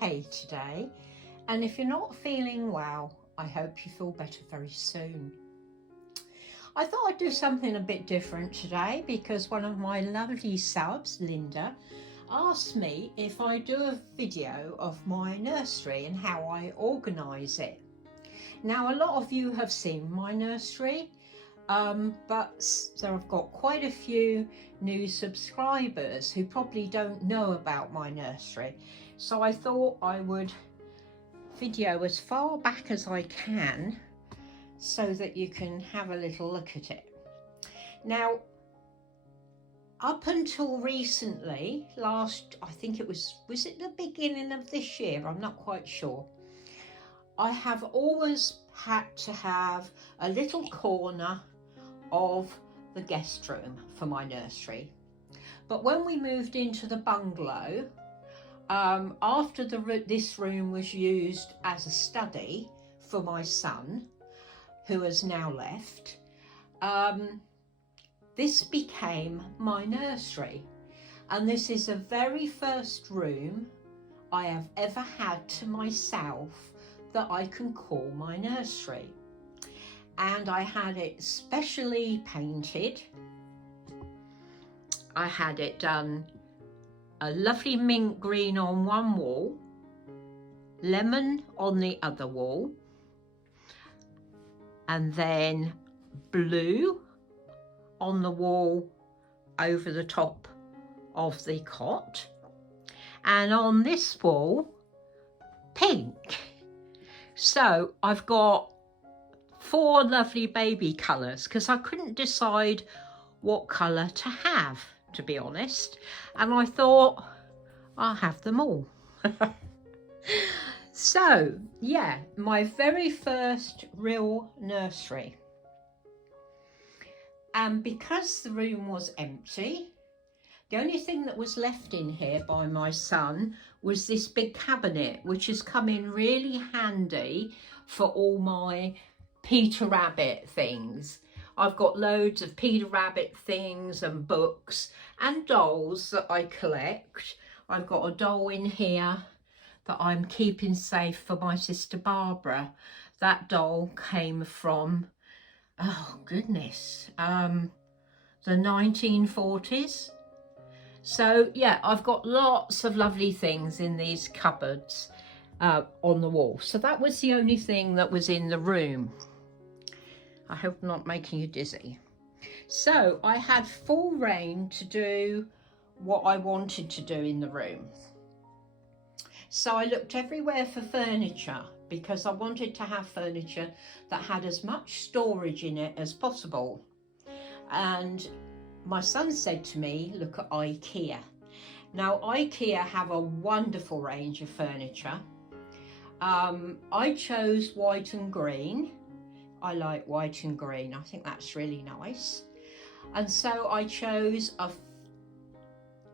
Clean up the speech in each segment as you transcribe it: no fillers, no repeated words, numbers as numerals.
okay today, and if you're not feeling well, I hope you feel better very soon. I thought I'd do something a bit different today because one of my lovely subs, Linda, asked me if I do a video of my nursery and how I organise it. Now, a lot of you have seen my nursery, but so I've got quite a few new subscribers who probably don't know about my nursery. So I thought I would video as far back as I can so that you can have a little look at it. Now, up until recently, I think it was it the beginning of this year? I'm not quite sure. I have always had to have a little corner of the guest room for my nursery. But when we moved into the bungalow, after this room was used as a study for my son, who has now left, this became my nursery. And this is the very first room I have ever had to myself that I can call my nursery. And I had it specially painted. I had it done a lovely mint green on one wall, lemon on the other wall, and then blue on the wall over the top of the cot, and on this wall pink. So I've got 4 lovely baby colours because I couldn't decide what colour to have, to be honest, and I thought I'll have them all. So yeah, my very first real nursery. And because the room was empty, the only thing that was left in here by my son was this big cabinet, which has come in really handy for all my Peter Rabbit things. I've got loads of Peter Rabbit things and books and dolls that I collect. I've got a doll in here that I'm keeping safe for my sister Barbara. That doll came from, oh goodness, the 1940s. So yeah, I've got lots of lovely things in these cupboards on the wall. So that was the only thing that was in the room. I hope I'm not making you dizzy. So I had full reign to do what I wanted to do in the room. So I looked everywhere for furniture because I wanted to have furniture that had as much storage in it as possible. And my son said to me, look at IKEA. Now IKEA have a wonderful range of furniture. I chose white and green. I like white and green. I think that's really nice. And so I chose a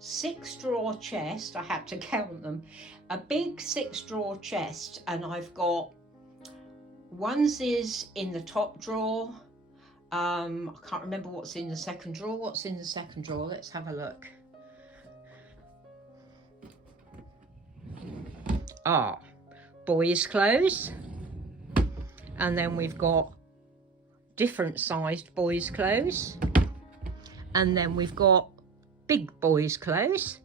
6-drawer chest. I had to count them. A big 6-drawer chest, and I've got onesies in the top drawer. I can't remember what's in the second drawer. What's in the second drawer? Let's have a look. Boys' clothes. And then we've got different sized boys' clothes. And then we've got big boys' clothes.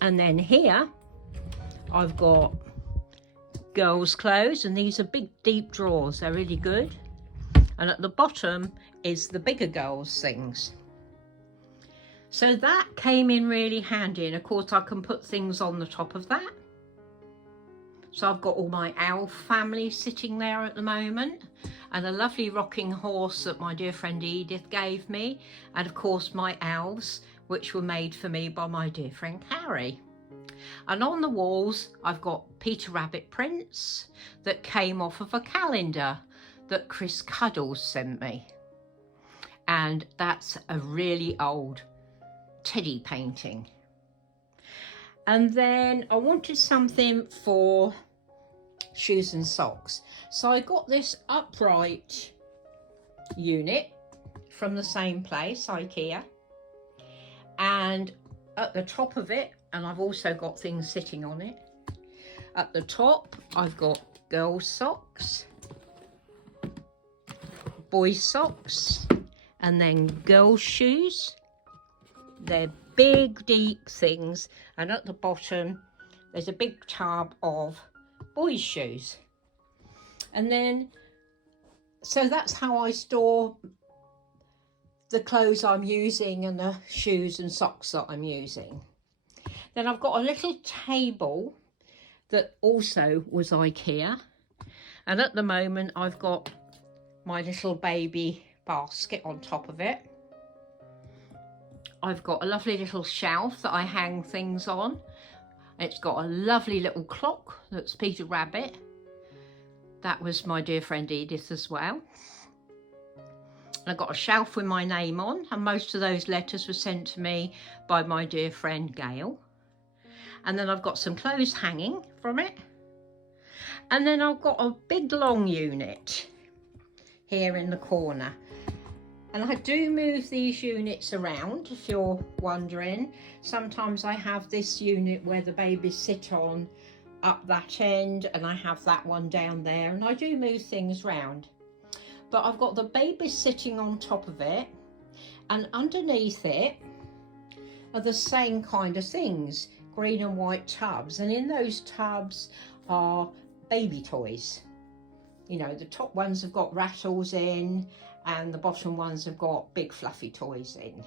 And then here I've got girls' clothes, and these are big deep drawers. They're really good. And at the bottom is the bigger girls' things. So that came in really handy, and of course I can put things on the top of that. So I've got all my owl family sitting there at the moment, and a lovely rocking horse that my dear friend Edith gave me, and of course my owls, which were made for me by my dear friend Carrie. And on the walls I've got Peter Rabbit prints that came off of a calendar that Chris Cuddles sent me, and that's a really old teddy painting. And then I wanted something for shoes and socks, so I got this upright unit from the same place, IKEA, and at the top of it and I've also got things sitting on it. At the top, I've got girls' socks, boys' socks, and then girls' shoes. They're big, deep things. And at the bottom, there's a big tub of boys' shoes. And then, so that's how I store the clothes I'm using and the shoes and socks that I'm using. Then I've got a little table that also was IKEA. And at the moment, I've got my little baby basket on top of it. I've got a lovely little shelf that I hang things on. It's got a lovely little clock that's Peter Rabbit. That was my dear friend Edith as well. I've got a shelf with my name on, and most of those letters were sent to me by my dear friend Gail. And then I've got some clothes hanging from it. And then I've got a big long unit here in the corner. And I do move these units around, if you're wondering. Sometimes I have this unit where the babies sit on up that end, and I have that one down there, and I do move things round. But I've got the babies sitting on top of it, and underneath it are the same kind of things, green and white tubs, and in those tubs are baby toys. You know, the top ones have got rattles in, and the bottom ones have got big fluffy toys in.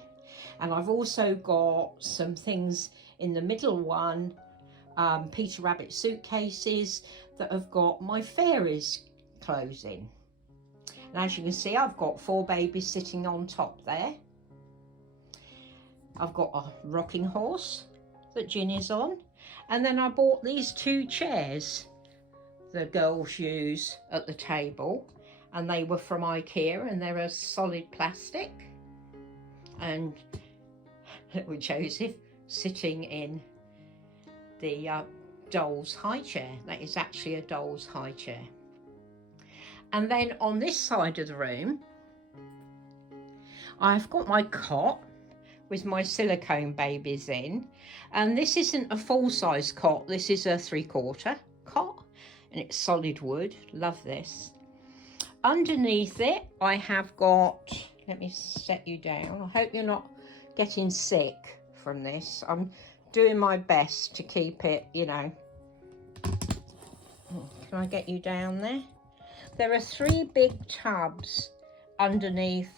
And I've also got some things in the middle one, Peter Rabbit suitcases that have got my fairies clothes in. And as you can see, I've got 4 babies sitting on top there. I've got a rocking horse that Gin is on. And then I bought these 2 chairs the girls use at the table, and they were from IKEA, and they're a solid plastic. And little Joseph sitting in the doll's high chair. That is actually a doll's high chair. And then on this side of the room, I've got my cot with my silicone babies in. And this isn't a full-size cot, this is a 3/4 cot, and it's solid wood. Love this. Underneath it, I have got, let me set you down. I hope you're not getting sick from this. I'm doing my best to keep it, you know. Can I get you down there? There are 3 big tubs underneath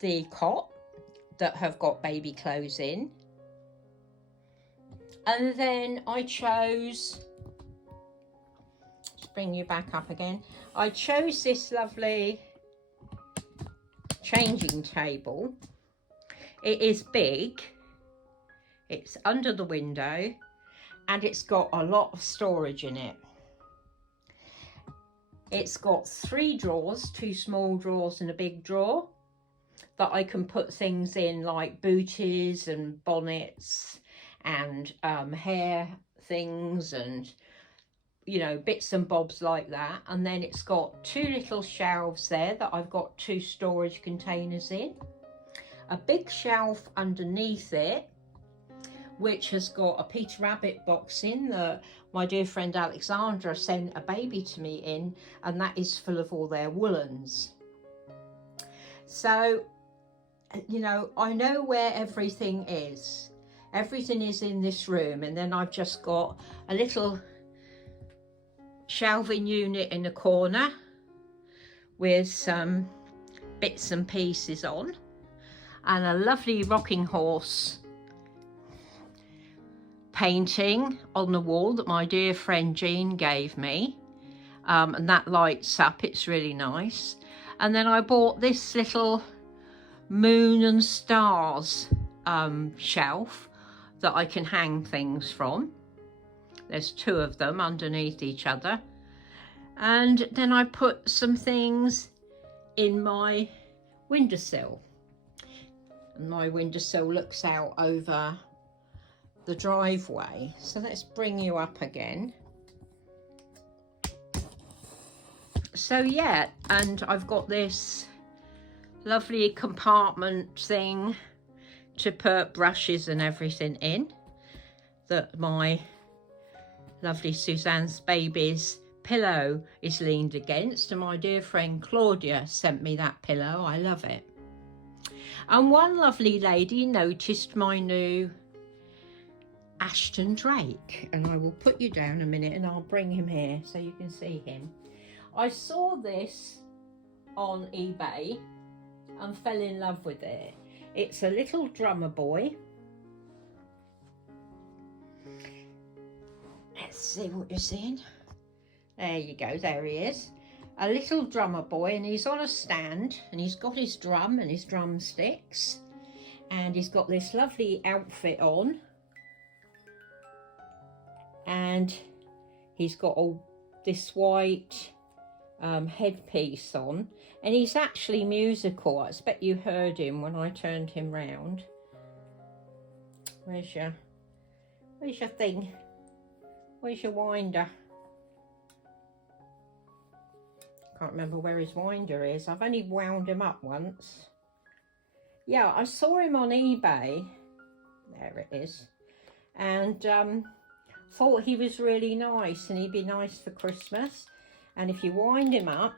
the cot that have got baby clothes in. And then I chose, let's bring you back up again. I chose this lovely changing table. It is big, it's under the window, and it's got a lot of storage in it. It's got 3 drawers, 2 small drawers and a big drawer that I can put things in, like booties and bonnets and hair things and, you know, bits and bobs like that. And then it's got 2 little shelves there that I've got 2 storage containers in. A big shelf underneath it, which has got a Peter Rabbit box in that my dear friend Alexandra sent a baby to me in, and that is full of all their woolens. So, you know, I know where everything is. Everything is in this room, and then I've just got a little shelving unit in the corner with some bits and pieces on, and a lovely rocking horse painting on the wall that my dear friend Jean gave me, and that lights up. It's really nice. And then I bought this little moon and stars shelf that I can hang things from. There's 2 of them underneath each other. And then I put some things in my windowsill, and my windowsill looks out over the driveway. So let's bring you up again. So yeah, and I've got this lovely compartment thing to put brushes and everything in. that my lovely Suzanne'sBabies pillow is leaned against, and my dear friend Claudia sent me that pillow. I love it. And one lovely lady noticed my new Ashton Drake, and I will put you down a minute and I'll bring him here so you can see him. I saw this on eBay and fell in love with it. It's a little drummer boy. Let's see what you're seeing. There you go, there he is. A little drummer boy, and he's on a stand, and he's got his drum and his drumsticks, and he's got this lovely outfit on, and he's got all this white headpiece on, and he's actually musical. I expect you heard him when I turned him round. Where's your thing? Where's your winder? Can't remember where his winder is. I've only wound him up once. Yeah, I saw him on eBay. There it is. And thought he was really nice, and he'd be nice for Christmas. And if you wind him up,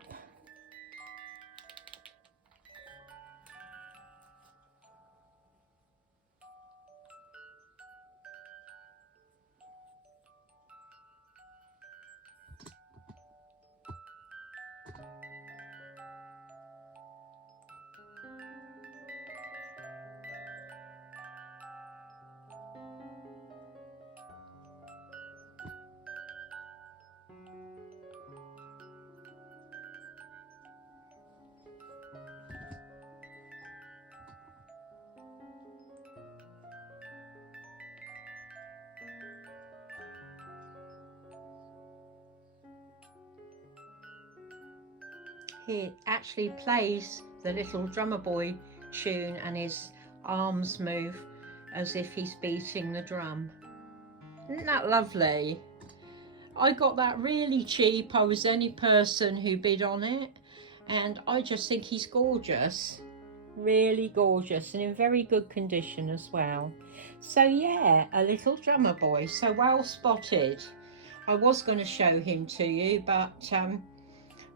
he actually plays the little drummer boy tune, and his arms move as if he's beating the drum. Isn't that lovely? I got that really cheap. I was any person who bid on it, and I just think he's gorgeous, really gorgeous, and in very good condition as well. So yeah, a little drummer boy, so well spotted. I was going to show him to you, but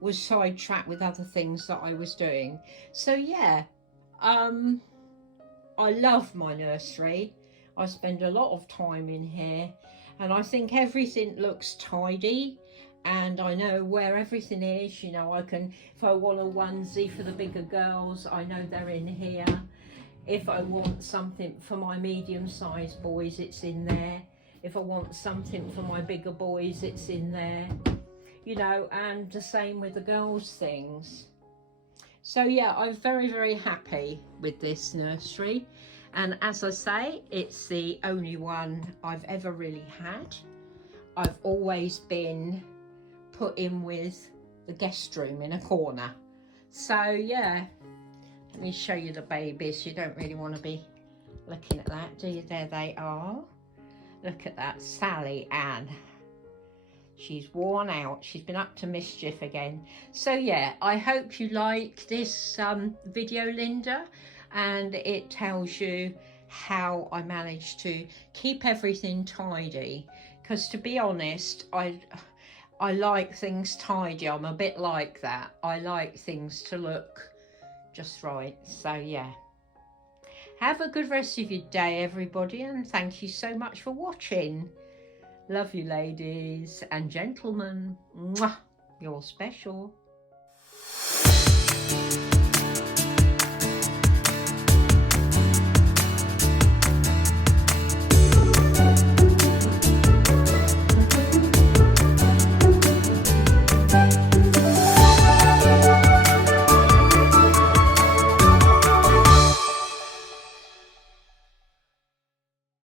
was sidetracked with other things that I was doing. So yeah, I love my nursery. I spend a lot of time in here, and I think everything looks tidy, and I know where everything is. You know, I can, if I want a onesie for the bigger girls, I know they're in here. If I want something for my medium-sized boys, it's in there. If I want something for my bigger boys, it's in there. You know, and the same with the girls' things. So yeah, I'm very, very happy with this nursery. And as I say, it's the only one I've ever really had. I've always been put in with the guest room in a corner. So yeah, let me show you the babies. You don't really want to be looking at that, do you? There they are. Look at that, Sally Ann. She's worn out. She's been up to mischief again. So yeah, I hope you like this video, Linda, and it tells you how I managed to keep everything tidy. Because to be honest, I like things tidy. I'm a bit like that. I like things to look just right. So yeah. Have a good rest of your day, everybody, and thank you so much for watching. Love you, ladies and gentlemen. Mwah. You're special.